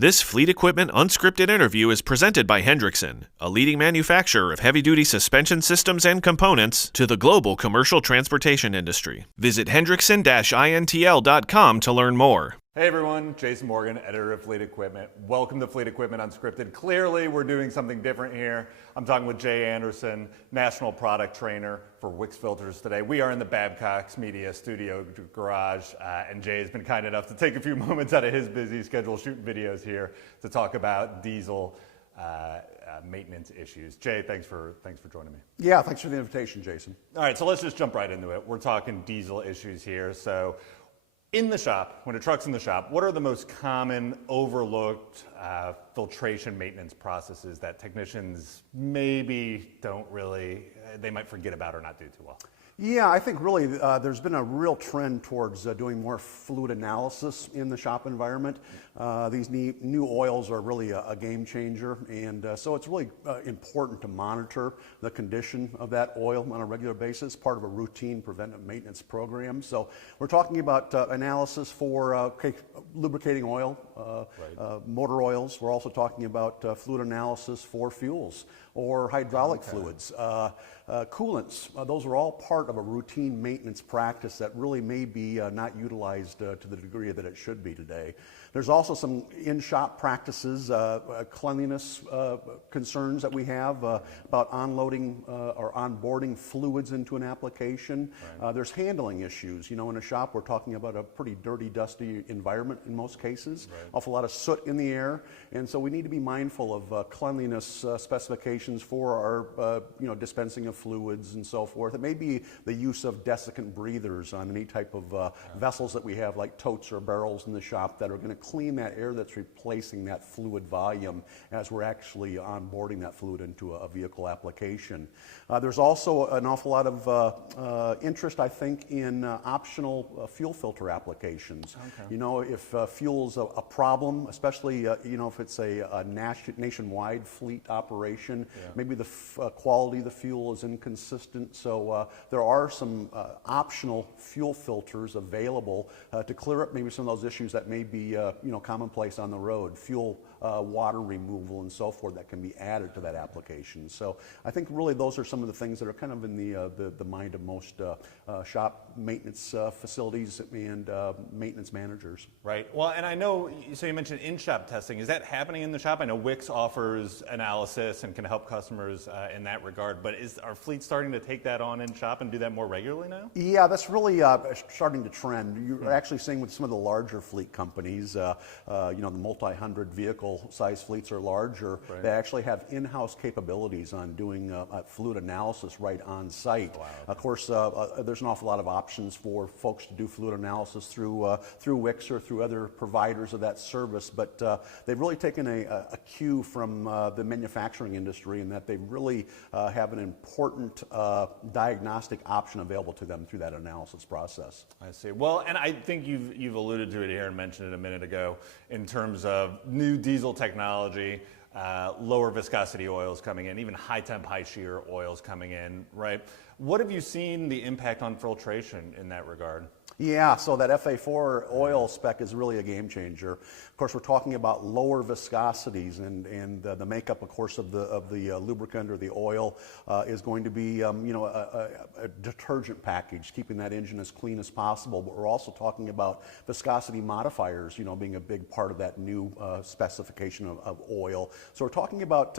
This Fleet Equipment Unscripted interview is presented by Hendrickson, a leading manufacturer of heavy-duty suspension systems and components to the global commercial transportation industry. Visit hendrickson-intl.com to learn more. Hey everyone, Jason Morgan, editor of Fleet Equipment. Welcome to Fleet Equipment Unscripted. Clearly, we're doing something different here. I'm talking with Jay Anderson, National Product Trainer for Wix Filters today. We are in the Babcock's Media Studio Garage, and Jay has been kind enough to take a few moments out of his busy schedule shooting videos here to talk about diesel maintenance issues. Jay, thanks for joining me. Yeah, thanks for the invitation, Jason. All right, so let's just jump right into it. We're talking diesel issues here. So in the shop, when a truck's in the shop, what are the most common overlooked filtration maintenance processes that technicians maybe they might forget about or not do too well? Yeah, I think really there's been a real trend towards doing more fluid analysis in the shop environment. These new oils are really a game changer, and so it's really important to monitor the condition of that oil on a regular basis, part of a routine preventive maintenance program. So we're talking about analysis for lubricating oil, motor oils. We're also talking about fluid analysis for fuels or hydraulic fluids. Coolants, those are all part of a routine maintenance practice that really may be not utilized to the degree that it should be today. There's also some in-shop practices, cleanliness concerns that we have about unloading or onboarding fluids into an application. Right. There's handling issues. You know, in a shop, we're talking about a pretty dirty, dusty environment in most cases. Right. Awful lot of soot in the air, and so we need to be mindful of cleanliness specifications for our, dispensing of fluids and so forth. It may be the use of desiccant breathers on any type of vessels that we have, like totes or barrels in the shop, that are going to clean that air that's replacing that fluid volume as we're actually onboarding that fluid into a vehicle application. There's also an awful lot of interest, I think, in optional fuel filter applications. Okay. You know, if fuel's a problem, especially if it's a nationwide fleet operation, maybe the quality of the fuel is inconsistent. So there are some optional fuel filters available to clear up maybe some of those issues that may be commonplace on the road, fuel water removal and so forth that can be added to that application. So I think really those are some of the things that are kind of in the mind of most shop maintenance facilities and maintenance managers. Right. Well, and I know, so you mentioned in-shop testing. Is that happening in the shop? I know Wix offers analysis and can help customers in that regard, but are fleets starting to take that on in shop and do that more regularly now? Yeah, that's really starting to trend. You're actually seeing with some of the larger fleet companies, the multi-hundred vehicle size fleets are larger. Right. They actually have in-house capabilities on doing fluid analysis right on site. Wow. Of course, there's an awful lot of options for folks to do fluid analysis through Wix or through other providers of that service, but they've really taken a cue from the manufacturing industry in that they really have an important diagnostic option available to them through that analysis process. I see. Well, and I think you've alluded to it here and mentioned it a minute ago in terms of new diesel technology, lower viscosity oils coming in, even high temp, high shear oils coming in, right? What have you seen the impact on filtration in that regard? Yeah, so that FA4 oil spec is really a game changer. Of course, we're talking about lower viscosities, and the makeup, of course, of the lubricant or the oil is going to be, a detergent package, keeping that engine as clean as possible. But we're also talking about viscosity modifiers, being a big part of that new specification of oil. So we're talking about,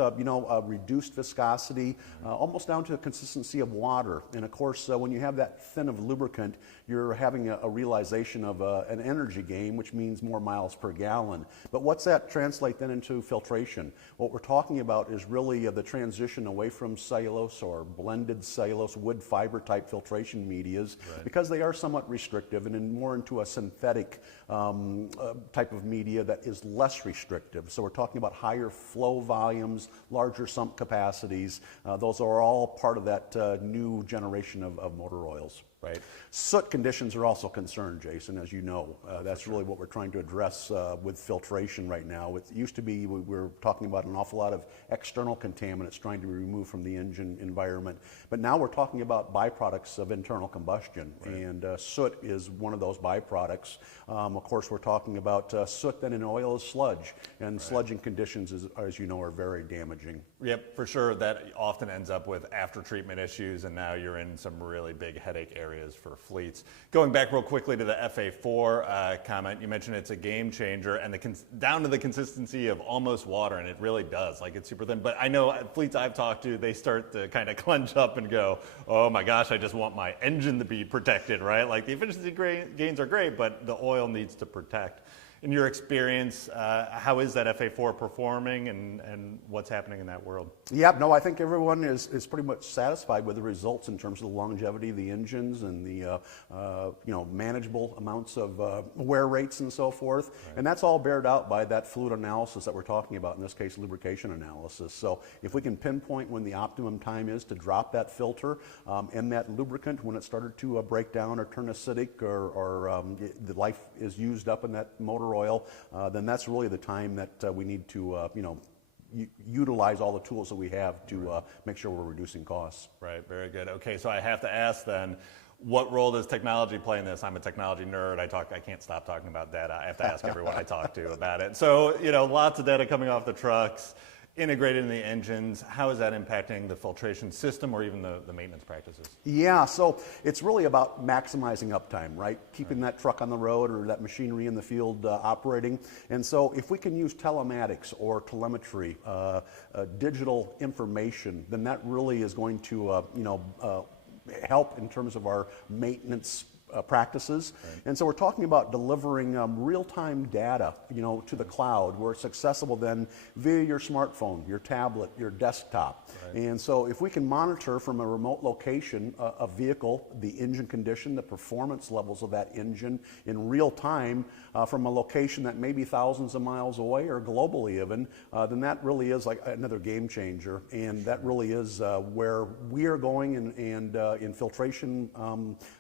reduced viscosity, almost down to the consistency of water. And of course, when you have that thin of lubricant, you're having a realization of an energy gain, which means more miles per gallon. But what's that translate then into filtration? What we're talking about is really the transition away from cellulose or blended cellulose wood fiber type filtration medias, right, because they are somewhat restrictive, and more into a synthetic type of media that is less restrictive. So we're talking about higher flow volumes, larger sump capacities. Those are all part of that new generation of motor oils. right? Soot conditions are also a concern, Jason, as you know. That's really what we're trying to address with filtration right now. It used to be we were talking about an awful lot of external contaminants trying to be removed from the engine environment, but now we're talking about byproducts of internal combustion, and soot is one of those byproducts. Of course, we're talking about soot then in oil is sludge, and sludging conditions, as you know, are very damaging. Yep, for sure. That often ends up with after-treatment issues, and now you're in some really big headache areas for fleets. Going back real quickly to the FA4 comment, you mentioned it's a game changer, and down to the consistency of almost water, and it really does. Like, it's super thin. But I know fleets I've talked to, they start to kind of clench up and go, oh my gosh, I just want my engine to be protected, right? Like, the efficiency gains are great, but the oil needs to protect. In your experience, how is that FA4 performing, and what's happening in that world? Yeah, no, I think everyone is pretty much satisfied with the results in terms of the longevity of the engines and the manageable amounts of wear rates and so forth. And that's all bared out by that fluid analysis that we're talking about, in this case lubrication analysis. So if we can pinpoint when the optimum time is to drop that filter and that lubricant when it started to break down or turn acidic, or the life is used up in that motor oil, then that's really the time that we need to utilize all the tools that we have to make sure we're reducing costs. Right, very good. Okay, so I have to ask then, what role does technology play in this? I'm a technology nerd. I can't stop talking about data. I have to ask everyone I talk to about it. So, lots of data coming off the trucks, integrated in the engines. How is that impacting the filtration system or even the maintenance practices? Yeah, so it's really about maximizing uptime, right? Keeping that truck on the road or that machinery in the field operating. And so if we can use telematics or telemetry, digital information, then that really is going to help in terms of our maintenance practices. And so we're talking about delivering real-time data, to the cloud, where it's accessible then via your smartphone, your tablet, your desktop. And so if we can monitor from a remote location a vehicle, the engine condition, the performance levels of that engine in real time from a location that may be thousands of miles away or globally even, then that really is like another game changer. And that really is where we are going and in filtration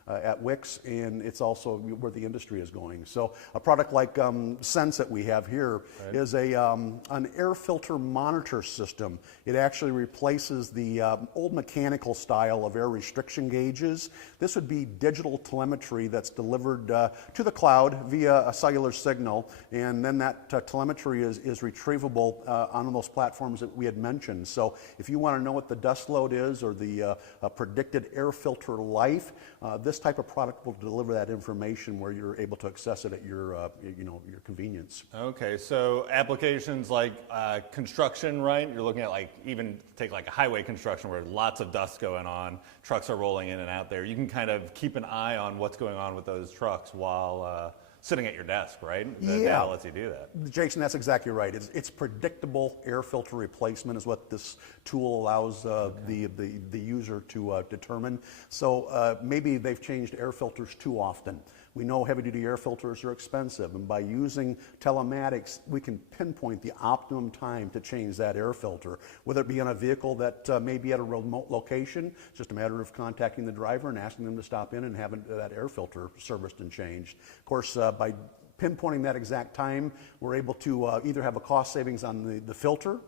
at Wix, and it's also where the industry is going. So a product like Sense that we have here is an air filter monitor system. It actually replaces the old mechanical style of air restriction gauges. This would be digital telemetry that's delivered to the cloud via a cellular signal, and then that telemetry is retrievable on those platforms that we had mentioned. So if you want to know what the dust load is or the predicted air filter life, this type of product will deliver that information where you're able to access it at your convenience. Okay, so applications like construction, right? You're looking at even take a highway construction where lots of dust going on, trucks are rolling in and out there. You can kind of keep an eye on what's going on with those trucks while sitting at your desk, right? The data lets you do that. Jason, that's exactly right. It's predictable air filter replacement is what this tool allows the user to determine. So maybe they've changed air filters too often. We know heavy-duty air filters are expensive, and by using telematics, we can pinpoint the optimum time to change that air filter, whether it be on a vehicle that may be at a remote location. It's just a matter of contacting the driver and asking them to stop in and having that air filter serviced and changed. Of course, by pinpointing that exact time, we're able to either have a cost savings on the filter,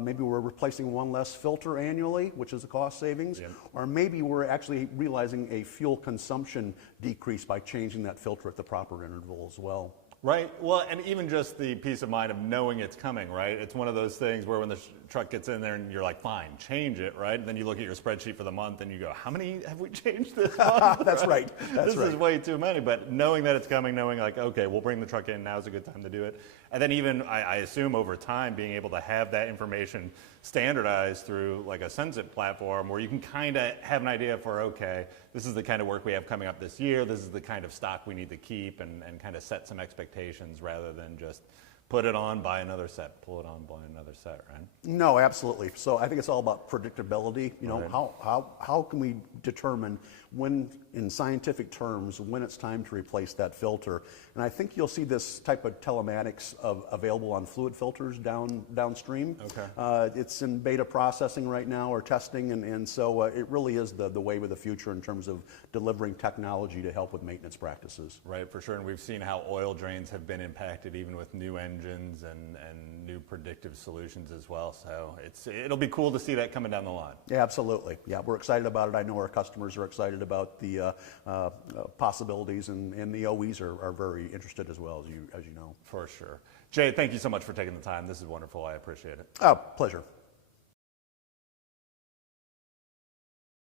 maybe we're replacing one less filter annually, which is a cost savings, or maybe we're actually realizing a fuel consumption decrease by changing that filter at the proper interval as well. Right. Well, and even just the peace of mind of knowing it's coming, right? It's one of those things where when the truck gets in there and you're like, fine, change it, right? And then you look at your spreadsheet for the month and you go, how many have we changed this month? That's right. This is way too many. But knowing that it's coming, knowing okay, we'll bring the truck in, now's a good time to do it. And then even, I assume over time, being able to have that information standardized through a Sensit platform where you can kind of have an idea for, okay, this is the kind of work we have coming up this year, this is the kind of stock we need to keep, and kind of set some expectations rather than just put it on, buy another set, pull it on, buy another set, right? No, absolutely. So I think it's all about predictability. You know, Right. how can we determine when, in scientific terms, when it's time to replace that filter? And I think you'll see this type of telematics available on fluid filters downstream. Okay. It's in beta processing right now, or testing, and so it really is the wave of the future in terms of delivering technology to help with maintenance practices. Right, for sure. And we've seen how oil drains have been impacted even with new engines and new predictive solutions as well. So it'll be cool to see that coming down the line. Yeah, absolutely. Yeah, we're excited about it. I know our customers are excited about the possibilities, and the OEs are very interested as well, as you know. For sure. Jay, thank you so much for taking the time. This is wonderful. I appreciate it. Oh, pleasure.